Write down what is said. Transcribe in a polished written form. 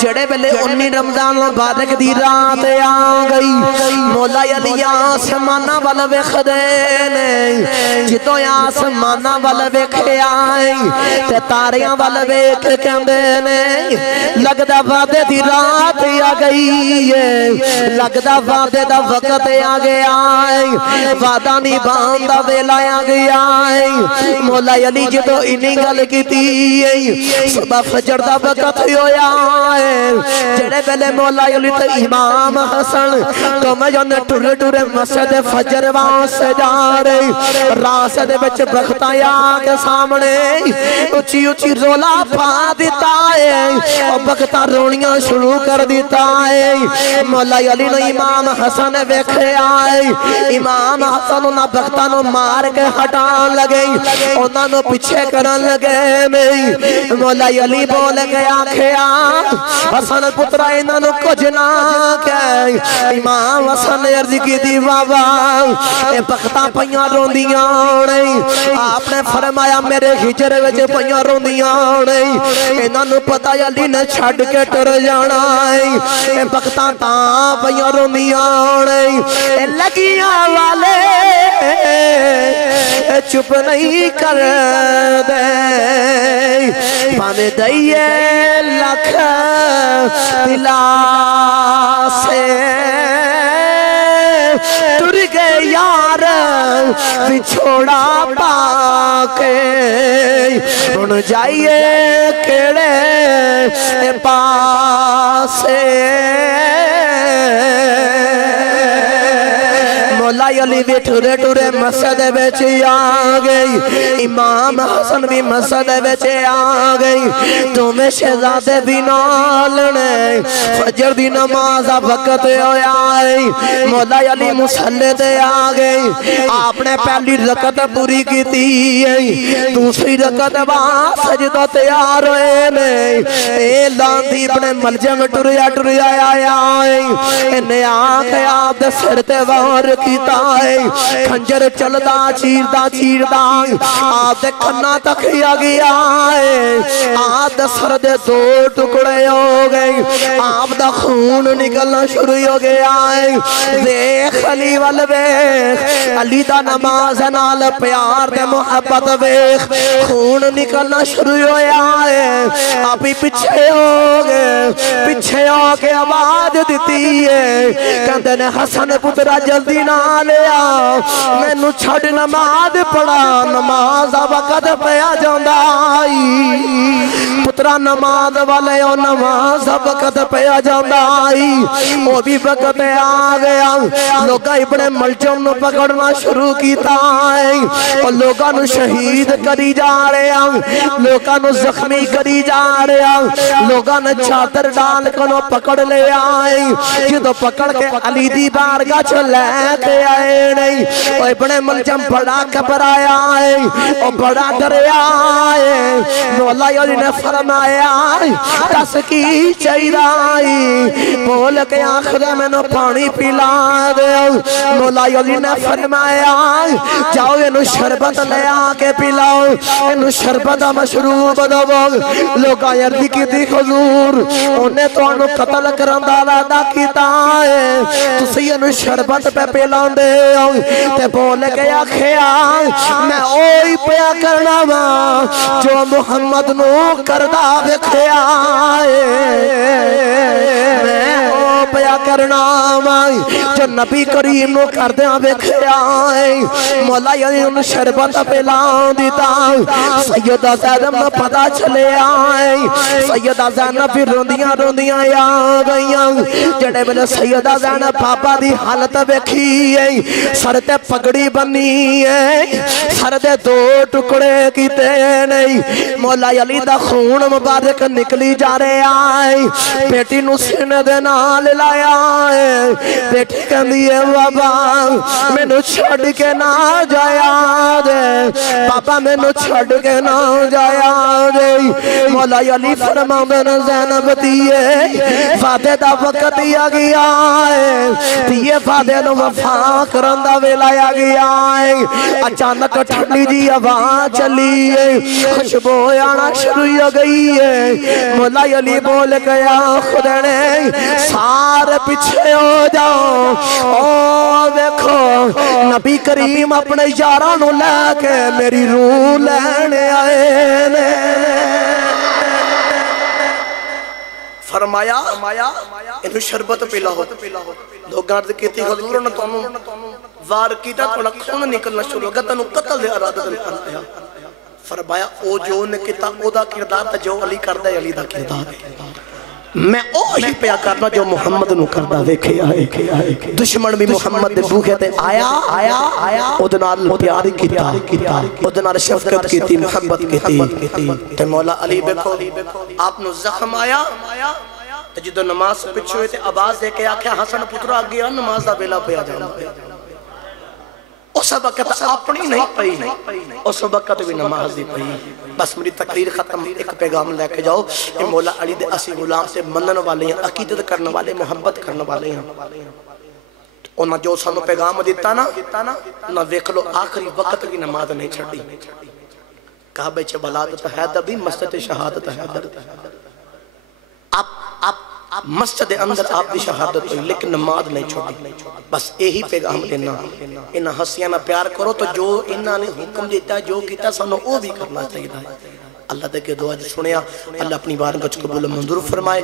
جڑے بلے 19 رمضان مبارک دی رات آ گئی مولا علی آسمانہ والا ویکھدے نے جتوں آسمانہ والا ویکھیا تے تاریاں والا ویکھ کہندے نے لگدا وعدے دی رات آ گئی ہے لگدا وعدے دا وقت آ گیا ہے وعدہ نبھان دا ویلا آ گیا ہے مولا علی جدوں انہی گل کیتی ہے صبح فجر دا وقت ہویا ہے جڑے ویلے مولا علی تے امام حسن کم جن ٹر ٹر مسجد فجر واسطے جا رہے راستے دے وچ بختاں آ کے سامنے اچھی اچھی رولا پا دیتا ہے اور بختاں رونیاں شروع کر دیتا ہے مولا علی نے امام حسن ویکھیا ہے امام حسن انہاں بختاں نو مار کے ہٹان لگے انہاں نو پیچھے کرن لگے مولا علی بول کے آکھیا حسن پترا انہاں نو کچھ نہ کہ امام حسن نے عرض کی دی بابا اے بختاں پیاں روندیاں نہیں آپ نے فرمایا میرے ہجر وچ پیاں روندیاں نہیں انہاں نو پتہ علی نے چھڈ کے ٹر جانا ہے اے بختاں تاں پیاں روندیاں نہیں اے لگیاں والے چپ نہیں کر دے پانے دئیے لکھ دلا سے ٹر گئے یار بچھوڑا پا کے ان جائیے کیڑے پاسے مولا علی بھی ٹھرے ٹھرے مسجد وچ آ گئی امام حسن بھی مسجد وچ آ گئی تمہیں شہزادے بھی نال نے فجر دی نماز وقت ہویا ہے مولا علی مصلی تے آ گئی آپ نے پہلی رکعت پوری کیتی ہے دوسری رکعت بعد سجدہ تیار ہوئے نے اے لاندھی اپنے ملجم ٹریا ٹریا آیا ہے انہیں آنکھ آپ دے سر تے وار کیتا ہے کھنجر چلدا چیردہ چیردہ آپ دے کھنا تک ہیا گیا ہے آپ دے سر دے دو ٹکڑے ہو گئے آپ دا خون نکلنا شروع ہو گیا ہے دیکھ علی والویخ علی دا نماز نال پیار دے محبت ویخ خون نکلنا شروع ہویا ہے آپ ہی پچھے ہو گئے پچھے ہو کے آواز دیتی ہے کہتے نے حسن پترا جلدی نہ لیا میں نو چھڑ نماز پڑھا نماز وقت پیا جاندائی پترا نماز والے او نماز وقت پیا جاندائی وہ بھی وقت آ گیا لوگا اپنے ملجم نو پکڑنا شروع کیتا ہے اور لوگا نو شہید کری جا رہے ہیں لوگا نو زخمی کری جا رہے ہیں لوگا نو چادر ڈال کنو پکڑ لے آئے جدو پکڑ کے علی دی بارگاہ چو لے کے آئے نہیں اور اپنے ملجم بڑا کبرایا ہے اور بڑا دریا ہے مولا علی نے فرمایا دس کی چاہیے بول کے آخر میں نو پانی پلا دے مولا علی نے فرمایا جاؤ انو شربت لے آکے پلاؤ انو شربت مشروب دو لوگا یردی کی تھی حضور انہیں تو انو قتل کرندہ لادہ کیتا ہے تسی انو شربت پہ پلاؤں دے تے بولے کہ آخیا میں اوئی پیا کرنا ماں جو محمد نو کردہ بکھیا میں او پیا کرنا ماں جو نبی کریم نو کردہ بکھیا مولا یعنی ان شربت پلاؤں دیتا سیدہ زینب نو پتا چلے آئے سیدہ زینب پھر روندیاں روندیاں آ گئیاں جڑے بلے سیدہ زینب پاپا دی حالت بیکھی ہے سر تے پگڑی بنی ہے سر دے دو ٹکڑے کیتے نہیں مولا علی دا خون مبارک نکلی جا رہے آئے بیٹی نو سینے دے نال لایا بیٹی کہندی ہے بابا مینوں چھڈ کے نہ جایا دے بابا مینوں چھڈ کے نہ جایا دے مولا علی فرماندے نے زینب دیے وعدے دا وقت آ گیا ہے دیے وعدے نوں وفا کرن دا ویلا آ گیا ہے اچانک ٹھنڈی جی ہوا چلی ہے خوشبو آنا شروع ہو گئی ہے مولا علی بول گیا خدا نے سارے پیچھے ہو جاؤ او دیکھو نبی کریم اپنے یارانوں لے کے میری روح لینے آئے نے فرمایا انہوں شربت پیلا ہو لوگ عرض کیتی حضور نے تو وار کیتا تھوڑا خون نکلنا شروع ہوگا تنو قتل دے ارادت نے فرمایا فرمایا او جو نے کیتا او دا کردار تا جو علی کردہ علی دا کردار میں او ہی پیا کرنا جو محمد نو کردہ دیکھے آئے دشمن بھی محمد دے بھوکے تے آیا او دنال پیاری کیتا او دنال شفقت کیتی محبت کیتی تے مولا علی بکھو آپ نو زخم آیا جدو نماز پچھو ہوئے تے آواز دے کے آکھیا حسن پترہ گیا نماز دا بیلا پیا جانا اس وقت اپنی نہیں پئی اس وقت بھی نماز دی پئی بس میری تقریر ختم ایک پیغام لے کے جاؤ اے مولا علی دے اسی غلام سے منن والے ہیں عقیدت کرنے والے محبت کرنے والے ہیں انہاں جو سانو پیغام دیتا نا نہ ویکھ لو آخری وقت کی نماز نہیں چھڑی کعبے چ بلادت حیدر بھی مسجد شہادت حیدر آپ مسجد اندر آپ دی شہادت ہوئی لیکن نماز نہیں چھوڑی بس یہی پیغام دینا انہاں ہسیاں نہ پیار کرو تو جو انہاں نے حکم دیتا جو کیتا سانو وہ بھی کرنا چاہیے اللہ دے کے دعا سنیا اللہ اپنی بارگاہ قبول منظور فرمائے